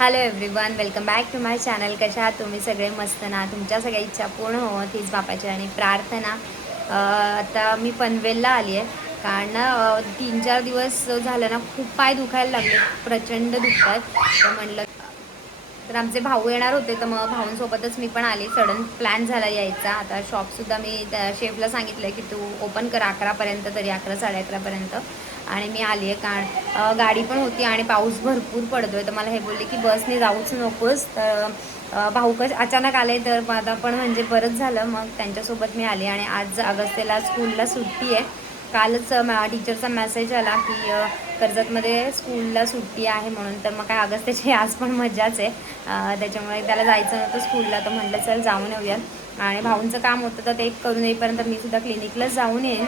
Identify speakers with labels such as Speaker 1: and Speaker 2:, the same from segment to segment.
Speaker 1: Hello everyone welcome back to my channel कशा आहात तुम्ही? सगळे मस्त ना? तुमच्या सगळ्या इच्छा पूर्ण हो तीच बापाची आणि प्रार्थना. आता मी पनवेलला आली आहे. कारण तीन चार दिवस झालं ना खूप पाय दुखायला लागले. प्रचंड दुखतात. तर म्हणलं तर आमचे भाऊ येणार होते. तर मग भाऊंसोबतच मी पण आली. सडन प्लॅन झाला यायचा. आता शॉपसुद्धा मी त्या शेफला सांगितलं की तू ओपन कर अकरापर्यंत तरी अकरा साडे अकरापर्यंत. आणि मी आली आहे कारण गाडी पण होती आणि पाऊस भरपूर पडतो आहे तर मला हे बोलले की बसने जाऊच नकोस. तर भाऊ कश अचानक आले तर आता पण म्हणजे बरंच झालं. मग त्यांच्यासोबत मी आली आणि आज अगस्तेला स्कूलला सुट्टी आहे. कालच मा- टीचरचा मेसेज आला की कर्जतमध्ये स्कूलला सुट्टी आहे म्हणून. तर मग काय अगस्त्याची आज पण मजाच आहे. त्याच्यामुळे त्याला जायचं नव्हतं स्कूलला. तर म्हटलं चल जाऊन येऊयात. आणि भाऊंचं काम होतं तर ते करून येईपर्यंत मी सुद्धा क्लिनिकलाच जाऊन येईन.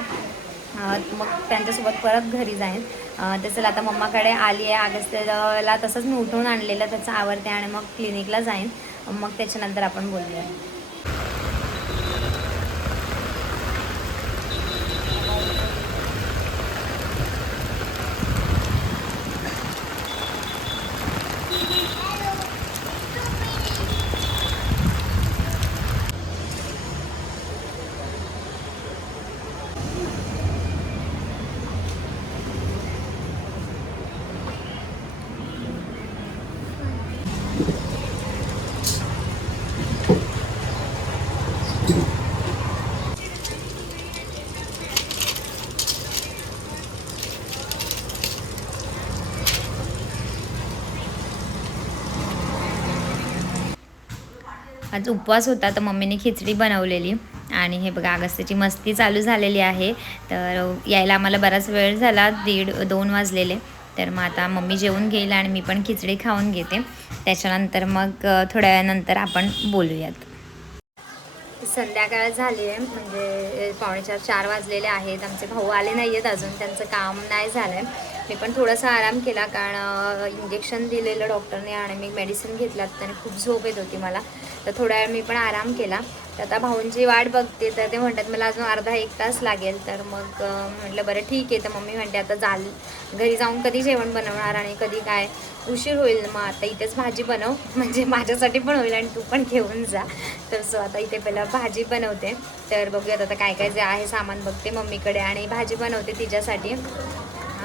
Speaker 1: मग त्यांच्यासोबत परत घरी जाईन. तसं आता मम्माकडे आली आहे. आगस्तला तसंच मी उठवून आणलेलं त्याचं आवडते आणि मग क्लिनिकला जाईन. मग त्याच्यानंतर आपण बोलूया. आज उपवास होता तर मम्मीने खिचडी बनवलेली. आणि हे बघा अगस्त्याची मस्ती चालू झालेली आहे. तर यायला आम्हाला बराच वेळ झाला दीड दोन वाजलेले. तर मग आता मम्मी जेवून घेईल आणि मी पण खिचडी खाऊन घेते. त्याच्यानंतर मग थोड्या वेळानंतर आपण बोलूयात. संध्याकाळ झाली आहे म्हणजे पावणेचार चार वाजलेले आहेत. आमचे भाऊ आले नाही आहेत अजून त्यांचं काम नाही झालं आहे मी पण थोडासा आराम केला कारण इंजेक्शन दिलेलं डॉक्टरने आणि मी मेडिसिन घेतला त्याने खूप झोप येत होती मला. तर थोडा वेळ मी पण आराम केला. तर आता भाऊंची वाट बघते तर ते म्हणतात मला अजून अर्धा एक तास लागेल. तर मग म्हटलं बरं ठीक आहे. तर मम्मी म्हणते आता जाल घरी जाऊन कधी जेवण बनवणार आणि कधी काय? उशीर होईल मग आता इथेच भाजी बनव. म्हणजे माझ्यासाठी पण होईल आणि तू पण घेऊन जा. तर सो आता इथे पहिला भाजी बनवते. तर बघूयात आता काय काय जे आहे सामान बघते मम्मीकडे आणि भाजी बनवते तिच्यासाठी.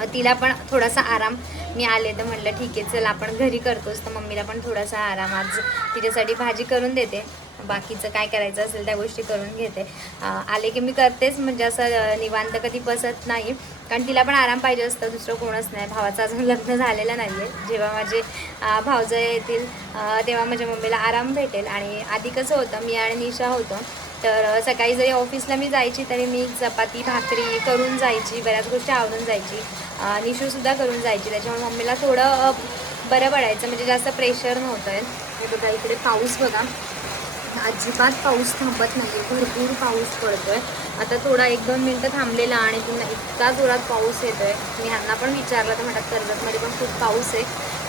Speaker 1: तिला पण थोडासा आराम मी आले तर म्हटलं ठीक आहे चल आपण घरी करतोच तर मम्मीला पण थोडासा आराम आज तिच्यासाठी भाजी करून देते. बाकीचं काय करायचं असेल त्या गोष्टी करून घेते. आले की मी करतेच म्हणजे असं निवांत कधी बसत नाही. कारण तिला पण आराम पाहिजे असतं दुसरं कोणच नाही. भावाचं अजून लग्न झालेलं नाही आहे जेव्हा माझे अं, भावजं येतील तेव्हा माझ्या मम्मीला आराम भेटेल. आणि आधी कसं होतं मी आणि निशा होतो. तर सकाळी जरी ऑफिसला मी जायची तरी मी चपाती भाकरी करून जायची बऱ्याच गोष्टी आवडून जायची. निशूसुद्धा करून जायची. त्याच्यामुळे मम्मीला थोडं बरं पडायचं. म्हणजे जास्त प्रेशर नव्हतं. आहे बघा इकडे पाऊस बघा. अजिबात पाऊस थांबत नाही भरपूर पाऊस पडतो आहे आता थोडा एक दोन मिनटं थांबलेला आणि पुन्हा इतका जोरात पाऊस येतो आहे मी ह्यांना पण विचारलं तर म्हणतात कर्जतमध्ये पण खूप पाऊस आहे.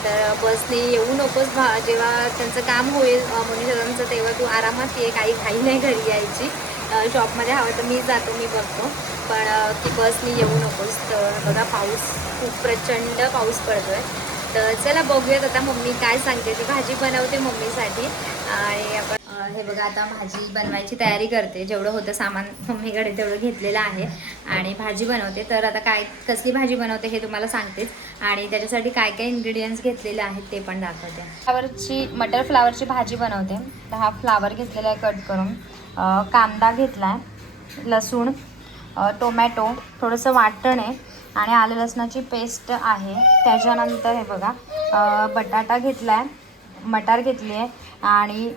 Speaker 1: तर बसने येऊ नकोस भा जेव्हा त्यांचं काम होईल मनीषदांचं तेव्हा तू आरामात ये. काही घाई नाही घरी यायची. शॉपमध्ये हवं तर मी जातो मी बघतो. पण ती बसनी येऊ नकोस. तर बघा पाऊस खूप प्रचंड पाऊस पडतो आहे तर चला बघूयात आता मम्मी काय सांगते. ती भाजी बनवते मम्मीसाठी. आणि आपण हे बघा आता भाजी बनवायची तयारी करते. जेवढं होतं सामान मम्मीकडे तेवढं घेतलेलं आहे. आणि भाजी बनवते. तर आता काय कसली भाजी बनवते हे तुम्हाला सांगतेच आणि त्याच्यासाठी काय काय इन्ग्रेडियंट्स घेतलेले आहेत ते पण दाखवते. फ्लावरची मटर फ्लावरची भाजी बनवते. तर हा फ्लावर घेतलेला आहे कट करून. कांदा घेतला आहे लसूण. टोमॅटो थोडंसं वाटण आहे आणि आलं लसणाची पेस्ट आहे. त्याच्यानंतर हे बघा बटाटा घेतला आहे मटार घेतली आहे आणि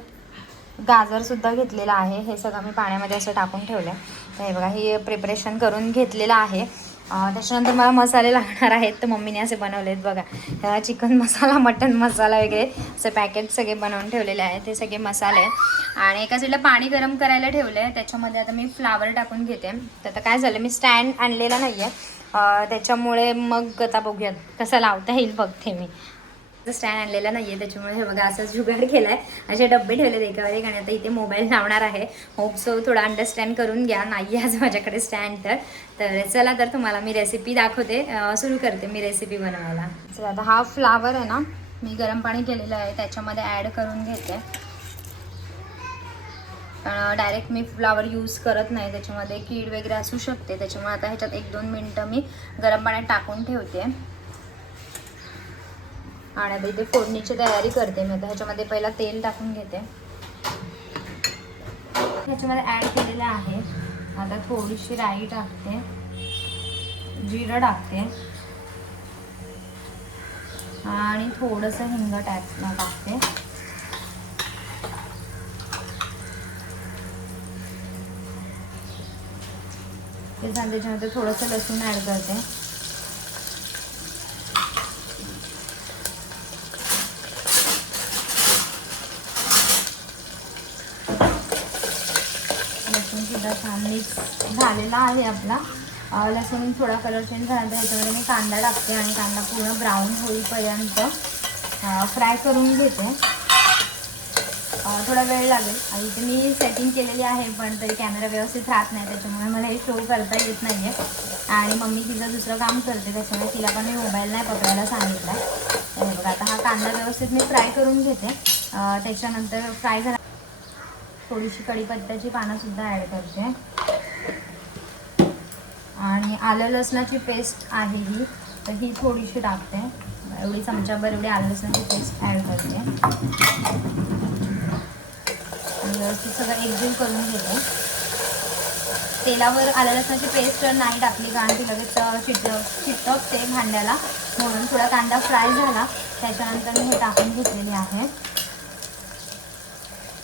Speaker 1: गाजरसुद्धा घेतलेलं आहे. हे सगळं मी पाण्यामध्ये असं टाकून ठेवलं आहे तर हे बघा हे प्रिपरेशन करून घेतलेलं आहे. त्याच्यानंतर मला मसाले लागणार आहेत तर मम्मीने असे बनवले आहेत बघा चिकन मसाला मटन मसाला वगैरे असे पॅकेट सगळे बनवून ठेवलेले आहेत. ते सगळे मसाले. आहेत आणि एका साईडला पाणी गरम करायला ठेवलं आहे त्याच्यामध्ये आता मी फ्लावर टाकून घेते. तर आता काय झालं मी स्टँड आणलेला नाही आहे त्याच्यामुळे मग आता बघूयात कसं लावता येईल बघते मी. स्टँड आणलेला नाही आहे त्याच्यामुळे हे बघा असाच जुगाड केला आहे असे डब्बे ठेवलेत एकावर एक आणि आता इथे मोबाईल लावणार आहे. होप सो थोडं अंडरस्टँड करून घ्या. नाही आहे आज माझ्याकडे स्टँड तर. तर चला तर तुम्हाला मी रेसिपी दाखवते. सुरू करते मी रेसिपी बनवायला. चला आता हा फ्लावर आहे ना मी गरम पाणी केलेलं आहे त्याच्यामध्ये ॲड करून घेते. डायरेक्ट मी फ्लावर यूज करत नाही त्याच्यामध्ये कीड वगैरे असू शकते. त्याच्यामुळे आता ह्याच्यात एक दोन मिनटं मी गरम पाण्यात टाकून ठेवते. आणि आता इथे फोडणीची तयारी करते मी. आता ह्याच्यामध्ये पहिला तेल टाकून घेते. ह्याच्यामध्ये ॲड केलेलं आहे. आता थोडीशी राई टाकते. जिरं टाकते. आणि थोडंसं हिंग टाक टाकते. ते झालं त्याच्यामध्ये थोडंसं लसूण ॲड करते. लसूण छान मिक्स झालेला आहे आपला. लसूण थोडा कलर चेंज झाला याच्यामध्ये मी कांदा टाकते आणि कांदा पूर्ण ब्राऊन होईपर्यंत फ्राय करून घेते. थोडा वेळ लागेल. आणि इथे मी सेटिंग केलेली आहे पण तरी कॅमेरा व्यवस्थित राहत नाही त्याच्यामुळे मला हे शो करता येत नाही आहे आणि मम्मी तिचं दुसरं काम करते त्याच्यामुळे तिला पण मी मोबाईल नाही पकडायला सांगितलं. तर बघा आता हा कांदा व्यवस्थित मी फ्राय करून घेते. त्याच्यानंतर फ्राय झाला थोडीशी कढीपत्त्याची पानंसुद्धा ॲड करते. आणि आलं लसणाची पेस्ट आहे ही तर ही थोडीशी टाकते. एवढी चमच्याभर एवढी आलं लसणाची पेस्ट ॲड करते. आणि व्यवस्थित सगळं एकजीव करून घेते. तेलावर आलं लसणाची पेस्ट नाही टाकली कारण ती लगेच चिट चिटकते भांड्याला. म्हणून थोडा कांदा फ्राय झाला. त्याच्यानंतर मी हे टाकून घेतलेले आहे.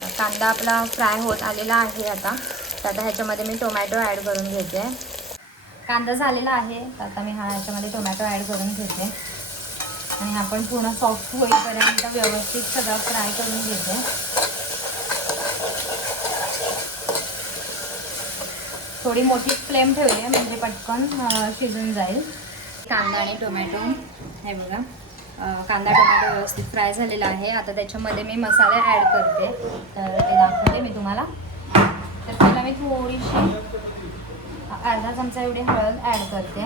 Speaker 1: कांदा आपला फ्राय होत आलेला आहे आता. तर आता ह्याच्यामध्ये मी टोमॅटो ॲड करून घेते. कांदा झालेला आहे. तर आता मी हा ह्याच्यामध्ये टोमॅटो ॲड करून घेते. आणि आपण पूर्ण सॉफ्ट होईपर्यंत व्यवस्थित सगळं फ्राय करून घेते. थोडी मोठी फ्लेम ठेवली आहे म्हणजे पटकन शिजून जाईल. कांदा आणि टोमॅटो हे बघा. कांदा टोमॅटो व्यवस्थित फ्राय झालेला आहे. आता त्याच्यामध्ये मी मसाले ॲड करते. तर ते दाखवते मी तुम्हाला. तर त्याला मी थोडीशी अर्धा चमचा एवढी हळद ॲड करते.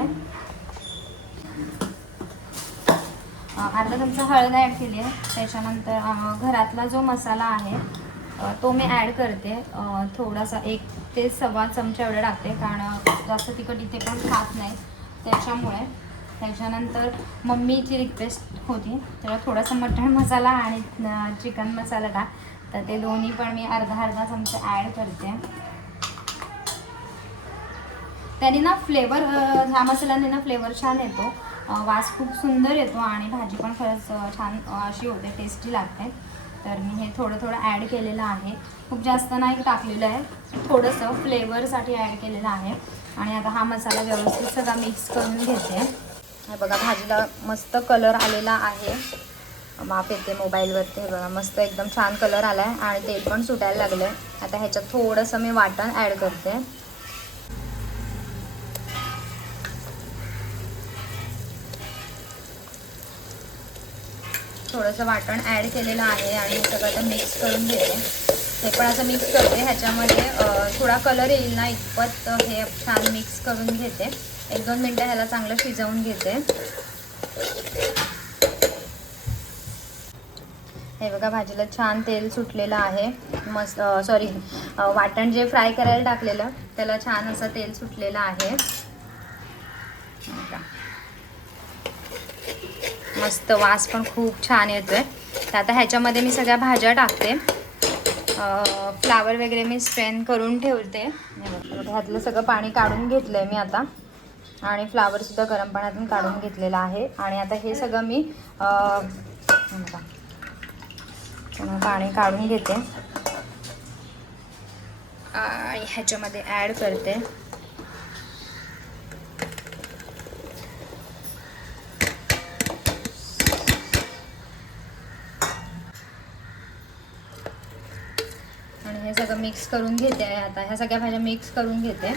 Speaker 1: अर्धा चमचा हळद ॲड केली आहे. त्याच्यानंतर घरातला जो मसाला आहे तो मी ॲड करते. थोडासा एक ते सव्वा चमचा एवढं टाकते. कारण जास्त तिखट इथे पण खात नाही. त्याच्यामुळे त्याच्यानंतर मम्मीची रिक्वेस्ट होती. तर थोडासा मटण मसाला आणि चिकन मसाला टाक तर ते दोन्ही पण मी अर्धा अर्धा चमचा ॲड करते. त्याने ना फ्लेवर ह्या मसाल्याने ना फ्लेवर छान येतो. वास खूप सुंदर येतो आणि भाजी पण खरंच छान अशी होते टेस्टी लागते. तर मी हे थोडं थोडं ॲड केलेलं आहे. खूप जास्त नाही टाकलेलं आहे. थोडंसं फ्लेवरसाठी ॲड केलेलं आहे. आणि आता हा मसाला व्यवस्थित सगळा मिक्स करून घेते. हे बघा भाजीला मस्त कलर आलेला आहे. माप येते मोबाईलवरती हे बघा मस्त एकदम छान कलर आला आहे आणि तेल पण सुटायला लागलं आहे आता ह्याच्यात थोडंसं मी वाटण ॲड करते. थोडंसं वाटण ॲड केलेलं आहे आणि हे सगळं आता मिक्स करून घेते. हे पण असं मिक्स करते ह्याच्यामध्ये थोडा कलर येईल ना इतपत हे छान मिक्स करून घेते. एक दोन मिनटं ह्याला चांगलं शिजवून घेते. हे बघा भाजीला छान तेल सुटलेलं आहे. मस्त सॉरी वाटण जे फ्राय करायला टाकलेलं त्याला छान असं तेल सुटलेलं आहे. मस्त वास पण खूप छान येतोय. तर आता ह्याच्यामध्ये मी सगळ्या भाज्या टाकते. फ्लावर वगैरे मी स्ट्रेन करून ठेवते. ह्यातलं सगळं पाणी काढून घेतलं आहे मी आता. आणि फ्लावरसुद्धा गरम पाण्यातून काढून घेतलेलं आहे. आणि आता हे सगळं मी पाणी काढून घेते. आणि ह्याच्यामध्ये ॲड करते. आणि हे सगळं मिक्स करून घेते. आता ह्या सगळ्या भाज्या मिक्स करून घेते.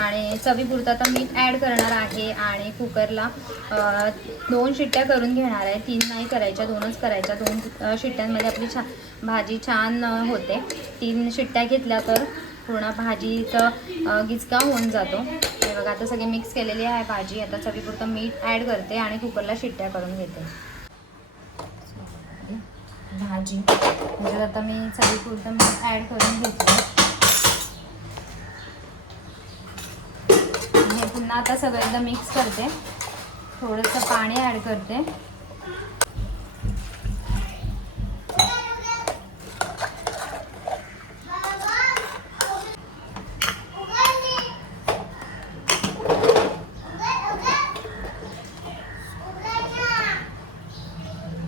Speaker 1: आणि चवीपुरतं आता मीठ ॲड करणार आहे आणि कुकरला दोन शिट्ट्या करून घेणार आहे. तीन नाही करायच्या दोनच करायच्या. दोन शिट्ट्यांमध्ये आपली छा भाजी छान होते. तीन शिट्ट्या घेतल्या तर पूर्ण भाजीचं गिचका होऊन जातो. हे बघा आता सगळी मिक्स केलेली आहे भाजी. आता चवीपुरतं मीठ ॲड करते आणि कुकरला शिट्ट्या करून घेते. भाजी. म्हणजे आता मी चवीपुरतं मीठ ॲड करून घेतलं. हे आता सगळं एकदा मिक्स करते. थोडंसं पाणी ॲड करते.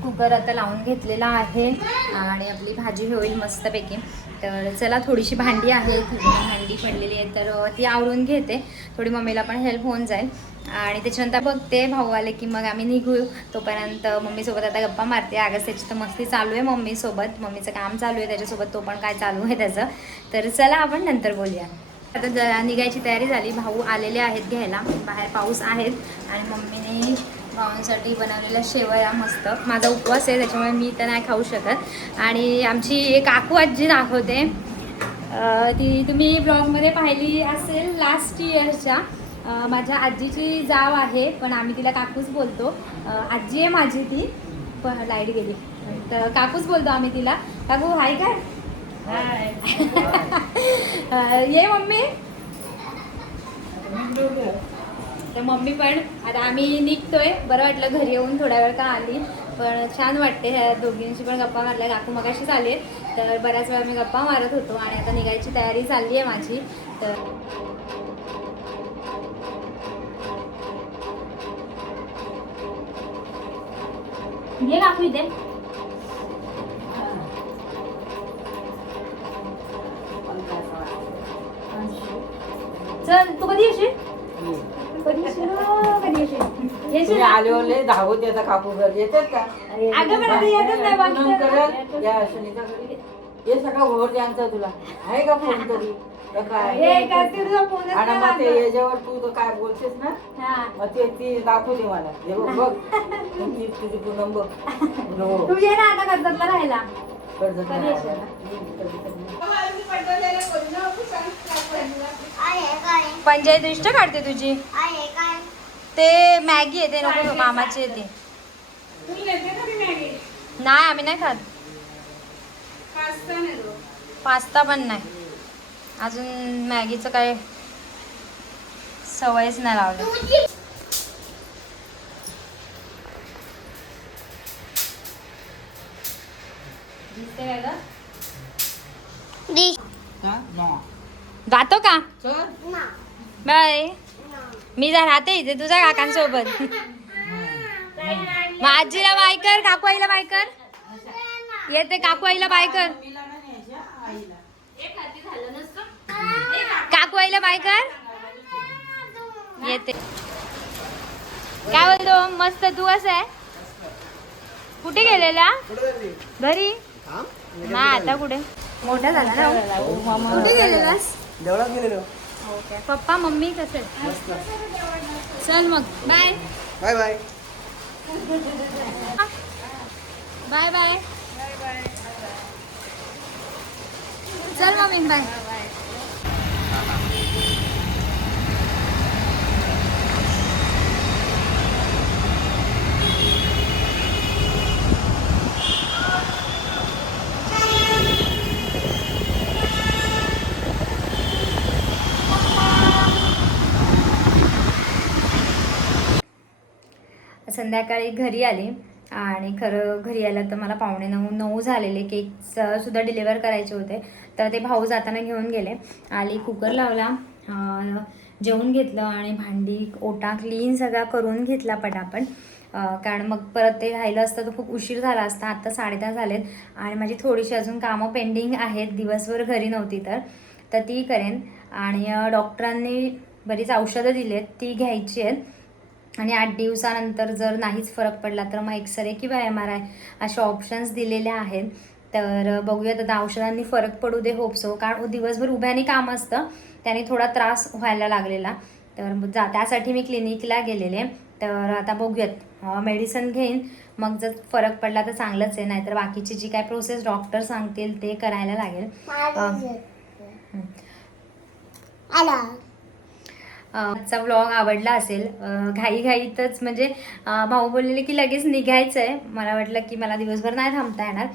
Speaker 1: कुकर आता लावून घेतलेला आहे आणि आपली भाजी होईल मस्तपैकी. तर चला थोडीशी भांडी आहे. भांडी पडलेली आहे तर ती आवरून घेते. थोडी मम्मीला पण हेल्प होऊन जाईल. आणि त्याच्यानंतर बघते भाऊ आले की मग आम्ही निघू. तोपर्यंत मम्मीसोबत आता गप्पा मारते. आगस त्याची तर मस्ती चालू आहे मम्मीसोबत. मम्मीचं काम चालू आहे त्याच्यासोबत तो पण काय चालू आहे त्याचं. तर चला आपण नंतर बोलूया. आता जरा निघायची तयारी झाली. भाऊ आलेले आहेत घ्यायला. बाहेर पाऊस आहेत. आणि मम्मीने भावांसाठी बनवलेला शेवया मस्त. माझा उपवास आहे त्याच्यामुळे मी तर नाही खाऊ शकत. आणि आमची एक काकू आजी दाखवते. ती तुम्ही ब्लॉगमध्ये पाहिली असेल लास्ट इयरच्या माझ्या आजीची जाव आहे पण आम्ही तिला काकूच बोलतो. आजी आहे माझी ती पण लाइट गेली. तर काकूच बोलतो आम्ही तिला. काकू हाय काय? ये मम्मी. तर मम्मी पण आता आम्ही निघतोय. बरं वाटलं घरी येऊन थोड्या वेळ का आली. पण छान वाटते ह्या दोघींशी पण गप्पा मारल्या. काकू मगाशीच आले. तर बऱ्याच वेळा मी गप्पा मारत होतो आणि आता निघायची तयारी चालली आहे माझी. तर ये काकू इथे. चल तू कधी येशील? कधी येशील?
Speaker 2: तुम्ही आले होले धावत येता काकू घर येतात का?
Speaker 1: अगं पण आता येतच नाही बाकी
Speaker 2: पूनम
Speaker 1: तर-
Speaker 2: करल, या सुनीता घरी. ये सगळं ओव्हर त्यांचा तुला. आहे का फोन तरी? काय? आणि मग ते. याच्यावर तू तर काय बोलतेस ना?
Speaker 1: हा.
Speaker 2: मग ते मला. हे बघ बघ. ती तुझी पूनम बघ. हो
Speaker 1: तू ये ना आता कर्जतला राहायला.
Speaker 2: कर्जत
Speaker 1: कधी येशील? पंचायत लिस्ट काढते तुझी. ते मॅगी आहे ते नको मामाची आहे ते नाही आम्ही नाही खात. पास्ता पण नाही. अजून मॅगीचं काय सवयच नाही लावलं. दिसते काय गं?
Speaker 2: का? ना.
Speaker 1: जातो का? बाय. मी जा राहते इथे तुझ्या काकांसोबत. मग आजीला बाय कर काकू आईला बाय कर. येते काकू आईला बाय कर. काकू आईला बाय कर. येते. काय बोलतो? मस्त तू कसं आहे? कुठे गेलेला? घरी? ना आता कुठे? मोठा झाला ना कुठे गेलेलास
Speaker 3: देवळात गेलेलो.
Speaker 1: ओके. पप्पा मम्मी कसे? चल मग. Bye
Speaker 3: bye bye
Speaker 1: bye bye चल मम्मी बाय संध्याकाळी घरी आली. आणि खरं घरी आलं तर मला पावणे नऊ नऊ झालेले केक सुद्धा डिलिव्हर करायचे होते. तर ते भाऊ जाताना घेऊन गेले. आली कुकर लावला. जेवून घेतलं आणि भांडी ओटा क्लीन सगळा करून घेतला पटापट. कारण मग परत ते राहिलं असतं तर खूप उशीर झाला असता. आत्ता साडेदहा झालेत. आणि माझी थोडीशी अजून कामं पेंडिंग आहेत. दिवसभर घरी नव्हती तर. तर ती करेन. आणि डॉक्टरांनी बरीच औषधं दिली आहेत ती घ्यायची आहेत. आणि आठ दिवसानंतर जर नाहीच फरक पडला तर मग एक्सरे किंवा एम आर आय असे ऑप्शन्स दिलेले आहेत. तर बघूयात आता औषधांनी फरक पडू दे होप्सो कारण दिवसभर उभ्याने काम असतं त्याने थोडा त्रास व्हायला लागलेला. तर जा त्यासाठी मी क्लिनिकला गेलेले. तर आता बघूयात मेडिसिन घेईन. मग जर फरक पडला तर चांगलंच आहे. नाहीतर बाकीची जी काय प्रोसेस डॉक्टर सांगतील ते करायला लागेल. आजचा व्लॉग आवडला असेल. घाईघाईतच म्हणजे भाऊ बोललेले की लगेच निघायचं आहे मला वाटलं की मला दिवसभर नाही थांबता येणार.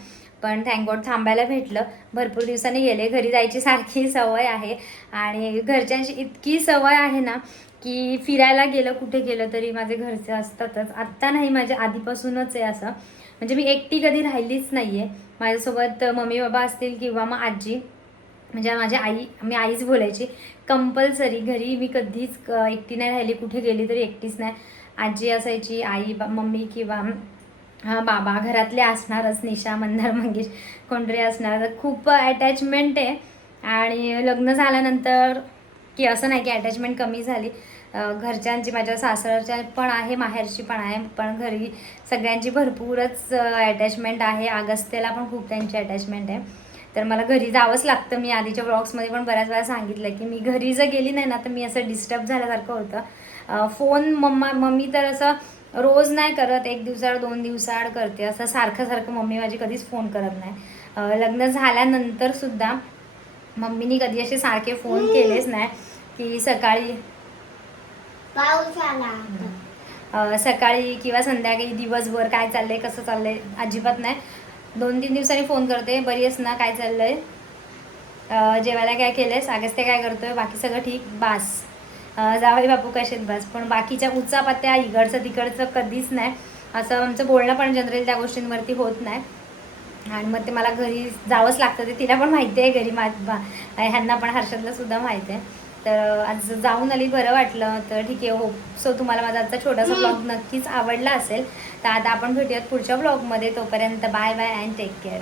Speaker 1: पण थँकगॉड थांबायला भेटलं. भरपूर दिवसांनी गेले. घरी जायची सारखी सवय आहे. आणि घरच्यांची इतकी सवय आहे ना की फिरायला गेलं कुठे गेलं तरी माझे घरचे असतातच. आत्ता नाही माझ्या आधीपासूनच आहे असं. म्हणजे मी एकटी कधी राहिलीच नाही आहे माझ्यासोबत मम्मी बाबा असतील किंवा मग आजी. म्हणजे माझ्या आई मी आईच बोलायची कंपल्सरी घरी मी कधीच एकटी नाही राहिली कुठे गेली तरी एकटीच नाही. आजी असायची आई बा मम्मी किंवा हा बाबा घरातले असणारच निशा मंदार मंगेश कोणतरी असणार. तर खूप अटॅचमेंट आहे. आणि लग्न झाल्यानंतर की असं नाही की अटॅचमेंट कमी झाली. घरच्यांची माझ्या सासरच्या पण आहे माहेरची पण आहे पण घरी सगळ्यांची भरपूरच अटॅचमेंट आहे. अगस्त्यला पण खूप त्यांची अटॅचमेंट आहे. तर मला घरी जावंच लागतं. मी आधीच्या ब्लॉग्समध्ये पण बऱ्याच वेळा सांगितलं की मी घरी जर गेली नाही ना तर मी असं डिस्टर्ब झाल्यासारखं होतं. फोन मम्मा मम्मी तर असं रोज नाही करत एक दिवसाआड दोन दिवसाआड करते. असं सारखं सारखं मम्मी माझी कधीच फोन करत नाही. लग्न झाल्यानंतर सुद्धा मम्मीनी कधी असे सारखे फोन केलेच नाही की सकाळी
Speaker 3: पाऊस आला.
Speaker 1: अ, सकाळी किंवा संध्याकाळी दिवसभर काय चाललंय कसं चाललंय अजिबात नाही. दोन तीन दिवसांनी फोन करते बरी आहेस ना? काय चाललंय? आहे जेवायला काय केलंयस? अगस्त्य काय करतोय? बाकी सगळं ठीक? बास. अ, जावई बापू कसेत बस. पण बाकीच्या उचापात्या इकडचं तिकडचं कधीच नाही. असं आमचं बोलणं पण जनरली त्या गोष्टींवरती होत नाही. आणि मग ते मला घरी जावंच लागतं. ते तिला पण माहिती आहे घरी मा ह्यांना पण हर्षदला सुद्धा माहिती आहे. तर आज जाऊन आली बरं वाटलं. तर ठीक आहे हो. सो तुम्हाला माझा आजचा छोटासा ब्लॉग नक्कीच आवडला असेल. तर आता आपण भेटूयात पुढच्या ब्लॉगमध्ये तोपर्यंत bye bye and take care